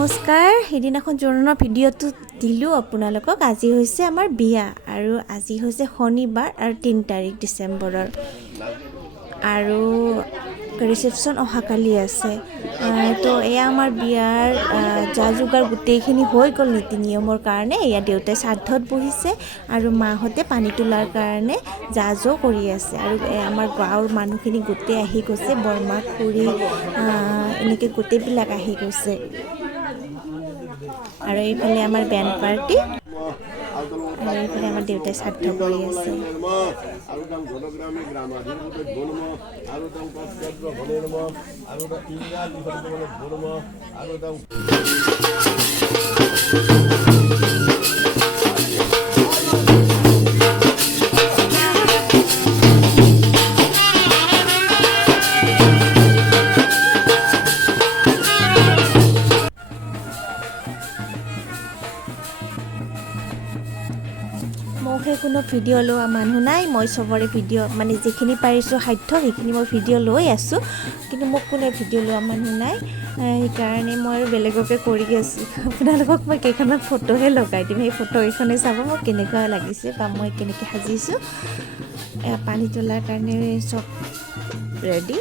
নমস্কাৰ সেইদিনাখন জোৰোণৰ ভিডিঅ'টো দিলোঁ আপোনালোকক। আজি হৈছে আমাৰ বিয়া আৰু আজি হৈছে শনিবাৰ আৰু 3 তাৰিখ ডিচেম্বৰৰ আৰু ৰিচেপশ্যন অহাকালি আছে। তো এয়া আমাৰ বিয়াৰ যা যোগাৰ গোটেইখিনি হৈ গ'ল নীতি নিয়মৰ কাৰণে। এয়া দেউতাই শ্ৰাদ্ধত বহিছে আৰু মাহঁতে পানী তোলাৰ কাৰণে যা যোগ কৰি আছে আৰু আমাৰ গাঁৱৰ মানুহখিনি গোটেই আহি গৈছে, বৰমা খুৰী এনেকৈ গোটেইবিলাক আহি গৈছে। আৰু এইফালে আমাৰ বেণ্ড পাৰ্টি আৰু এইফালে আমাৰ দেউতাই শ্ৰাদ্ধ কৰি আছে। মোক কোনো ভিডিঅ' লোৱা মানুহ নাই, মই চবৰে ভিডিঅ' মানে যিখিনি পাৰিছোঁ সাধ্য সেইখিনি মই ভিডিঅ' লৈ আছোঁ, কিন্তু মোক কোনো ভিডিঅ' লোৱা মানুহ নাই। সেইকাৰণে মই আৰু বেলেগকে কৰি আছোঁ। আপোনালোকক মই কেইখনমান ফটোহে লগাই দিম, সেই ফটোকেইখনে চাব মোক কেনেকুৱা লাগিছে বা মই কেনেকৈ সাজিছোঁ। পানী তোলাৰ কাৰণে চব ৰেডি।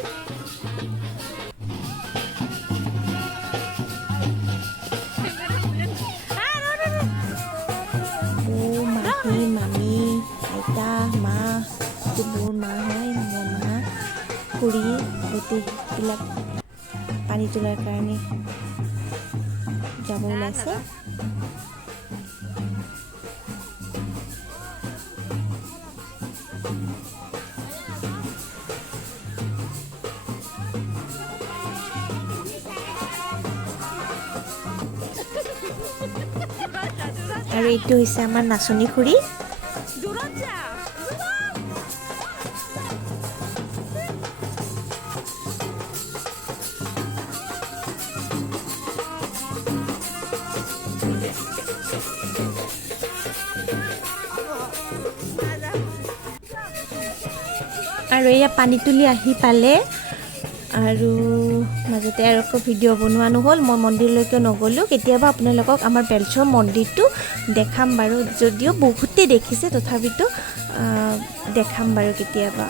মামী, আইতা, মা, মোৰ মা হয়, মোৰ মা, খুৰী গোটেইবিলাক পানী তোলাৰ কাৰণে যাব ওলাইছে। আৰু এইটো হৈছে আমাৰ নাচনী খুৰী। আৰু এয়া পানী তুলি আহি পালে আৰু মাজতে আৰু একো ভিডিঅ' বনোৱা নহ'ল, মই মন্দিৰলৈকে নগ'লোঁ। কেতিয়াবা আপোনালোকক আমাৰ বেলচৰ মন্দিৰটো দেখাম বাৰু, যদিও বহুতেই দেখিছে তথাপিতো দেখাম বাৰু কেতিয়াবা।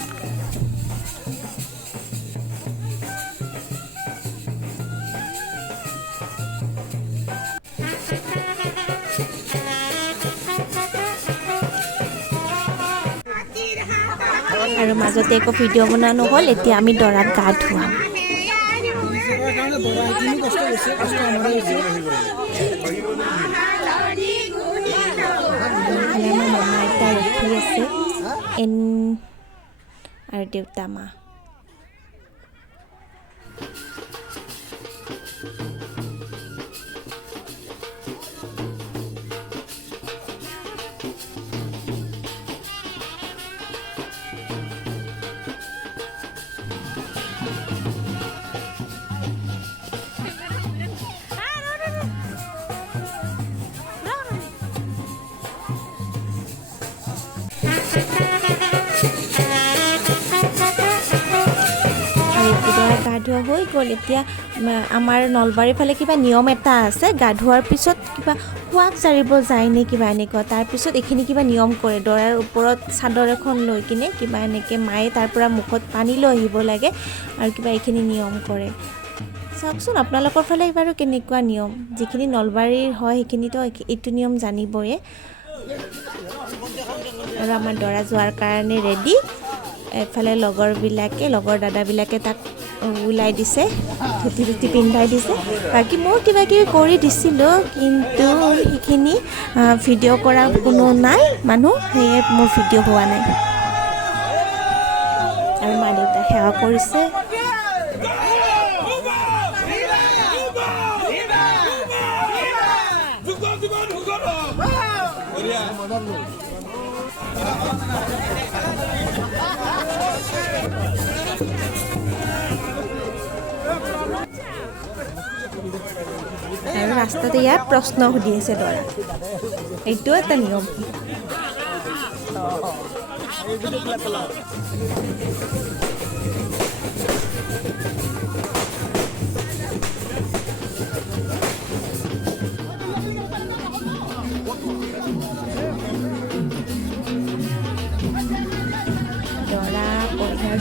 আৰু মাজতে একো ভিডিঅ' বনোৱা নহ'ল। এতিয়া আমি দৰাক গা ধুৱাম। আমাৰ মামা আইতা ৰখি আছে আৰু দেউতা মা। গা ধোৱা হৈ গ'ল। এতিয়া আমাৰ নলবাৰীৰ ফালে কিবা নিয়ম এটা আছে, গা ধোৱাৰ পিছত কিবা শুৱাক জাৰিব যায় নে কিবা এনেকুৱা। তাৰপিছত এইখিনি কিবা নিয়ম কৰে, দৰাৰ ওপৰত চাদৰ এখন লৈ কিনে কিবা এনেকৈ মায়ে তাৰ পৰা মুখত পানী লৈ আহিব লাগে আৰু কিবা এইখিনি নিয়ম কৰে। চাওকচোন আপোনালোকৰ ফালে বাৰু কেনেকুৱা নিয়ম। যিখিনি নলবাৰীৰ হয় সেইখিনিতো এইটো নিয়ম জানিবই। আৰু আমাৰ দৰা যোৱাৰ কাৰণে ৰেডি। এফালে লগৰ দাদাবিলাকে তাক ওলাই দিছে, ধুতি পিন্ধাই দিছে। বাকী মই কিবা কিবি কৰি দিছিলোঁ, কিন্তু সেইখিনি ভিডিঅ' কৰা কোনো নাই মানুহ, সেয়ে মোৰ ভিডিঅ' হোৱা নাই। আৰু মা দেউতাই সেৱা কৰিছে। আৰু ৰাস্তাতে ইয়াত প্ৰশ্ন সুধি আছে দৰা, এইটো এটা নিয়ম।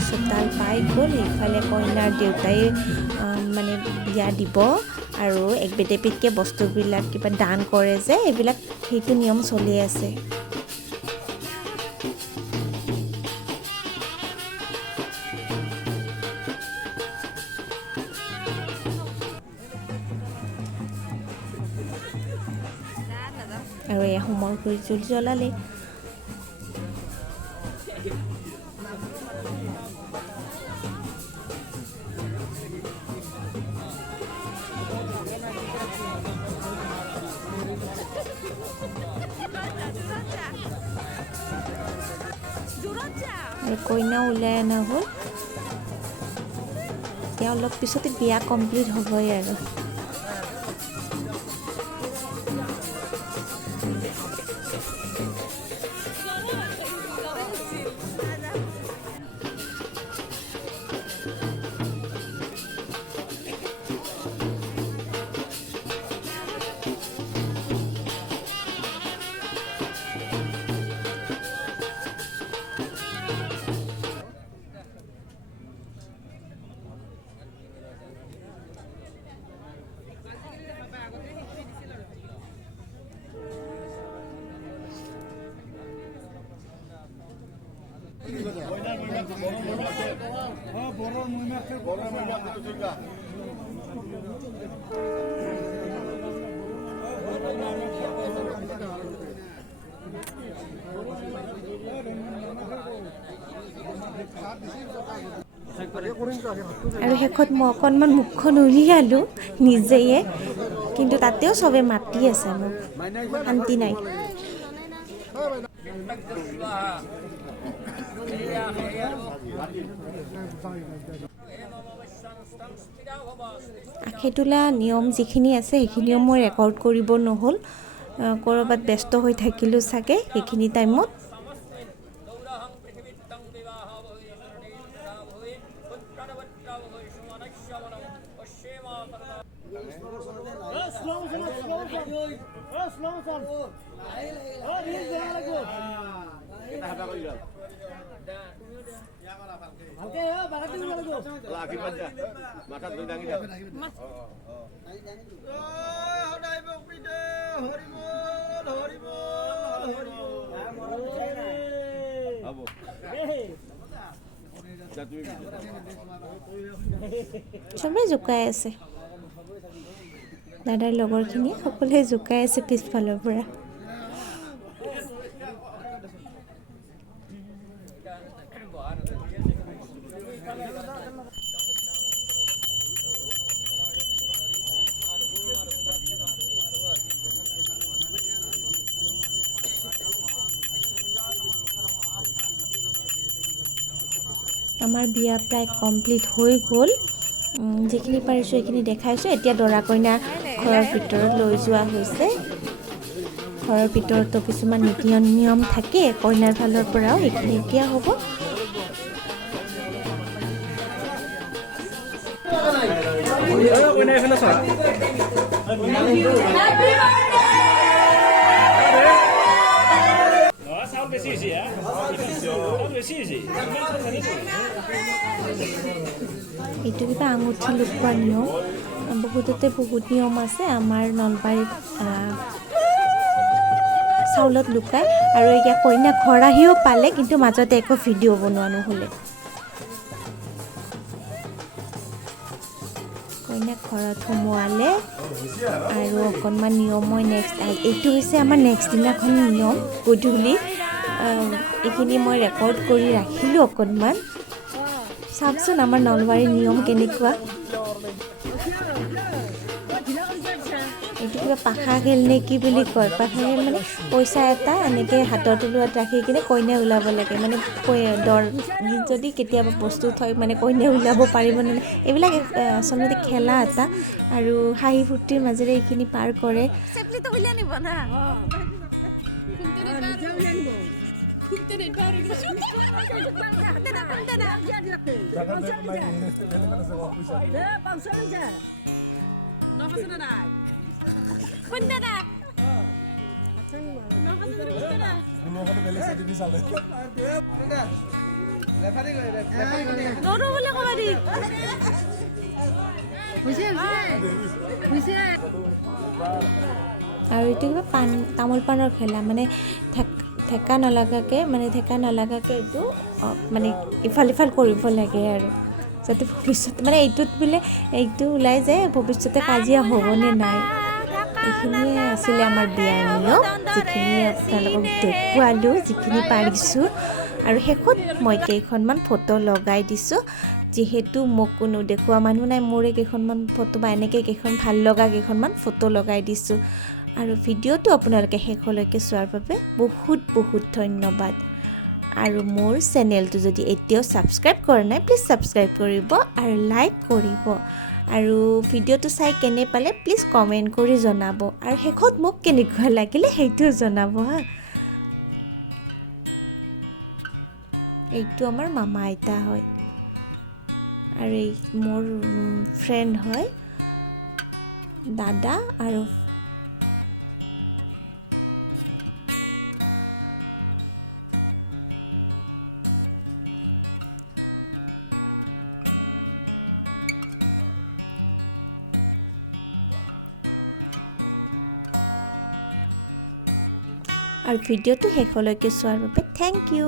চোতাল পাই গ'ল। এইফালে কইনাৰ দেউতাই মানে বিয়া দিব আৰু একবিধ এবিধকৈ বস্তুবিলাক কিবা দান কৰে যে, এইবিলাক সেইটো নিয়ম চলি আছে। আৰু এয়া হোমৰ গুৰি জুই জ্বলালে। আৰু কইনা ওলাই অনা হ'ল। এতিয়া অলপ পিছতে বিয়া কমপ্লিট হ'বই আৰু। আৰু শেষত মই অকণমান মুখখন উলিয়ালোঁ নিজেয়ে, কিন্তু তাতেও চবে মাতি আছে মোক, শান্তি নাই। আশী তোলা নিয়ম যিখিনি আছে সেইখিনিও মই ৰেকৰ্ড কৰিব নহ'ল, ক'ৰবাত ব্যস্ত হৈ থাকিলোঁ চাগে সেইখিনি টাইমত। চবেই জোকাই আছে, দাদাৰ লগৰখিনি সকলোৱে জোকাই আছে পিছফালৰ পৰা। আমাৰ বিয়া প্ৰায় কমপ্লিট হৈ গ'ল। যিখিনি পাৰিছোঁ সেইখিনি দেখাইছোঁ। এতিয়া দৰা কইনা ঘৰৰ ভিতৰত লৈ যোৱা হৈছে। ঘৰৰ ভিতৰতো কিছুমান নীতি নিয়ম থাকে কইনাৰ ফালৰ পৰাও, সেইখিনি এতিয়া হ'ব। এইটো কিবা আঙুঠি লুকোৱা নিয়ম, বহুততে বহুত নিয়ম আছে। আমাৰ নলবাৰীত চাউলত লুকায়। আৰু এতিয়া কইনা ঘৰ আহিও পালে, কিন্তু মাজতে একো ভিডিঅ' বনোৱা নহ'লে। কইনাক ঘৰত সোমোৱালে আৰু অকণমান নিয়ম মই এইটো হৈছে আমাৰ নেক্সট দিনাখন নিয়ম গধূলি। এইখিনি মই ৰেকৰ্ড কৰি ৰাখিলোঁ অকণমান। চাওকচোন আমাৰ নলবাৰীৰ নিয়ম কেনেকুৱা। এইটো কিবা পাখা খেল নে কি বুলি কয়। পাখা খেল মানে পইচা এটা এনেকৈ হাতৰ তলুৱাত ৰাখি কিনে কইনা ওলাব লাগে, মানে যদি কেতিয়াবা প্ৰস্তুত হয় মানে কইনা ওলাব পাৰিব নে নাই, এইবিলাক আচলতে খেলা এটা। আৰু হাঁহি ফূৰ্তিৰ মাজেৰে এইখিনি পাৰ কৰে। আৰু এইটো কিবা তামোল পাণৰ খেলা মানে ঠেকা নলগাকৈ এইটো মানে ইফাল সিফাল কৰিব লাগে আৰু যাতে ভৱিষ্যতে মানে এইটো ওলাই যায় ভৱিষ্যতে কাজিয়া হ'বনে নাই। এইখিনিয়ে আছিলে আমাৰ বিয়াৰ নিয়ম, যিখিনি আপোনালোকক দেখুৱালোঁ, যিখিনি পাৰিছোঁ। আৰু শেষত মই কেইখনমান ফটো লগাই দিছোঁ, যিহেতু মোক কোনো দেখুওৱা মানুহ নাই, মোৰে কেইখনমান ফটো বা এনেকৈ ভাল লগা কেইখনমান ফটো লগাই দিছোঁ। আৰু ভিডিঅ'টো আপোনালোকে শেষলৈকে চোৱাৰ বাবে বহুত বহুত ধন্যবাদ। আৰু মোৰ চেনেলটো যদি এতিয়াও ছাবস্ক্ৰাইব কৰা নাই, প্লিজ ছাবস্ক্ৰাইব কৰিব আৰু লাইক কৰিব। আৰু ভিডিঅ'টো চাই কেনে পালে প্লিজ কমেণ্ট কৰি জনাব। আৰু শেষত মোক কেনেকুৱা লাগিলে সেইটোও জনাব হা। এইটো আমাৰ মামা আইতা হয় আৰু এই মোৰ ফ্ৰেণ্ড হয় দাদা। আৰু ভিডিঅ'টো শেষলৈকে চোৱাৰ বাবে থেংক ইউ।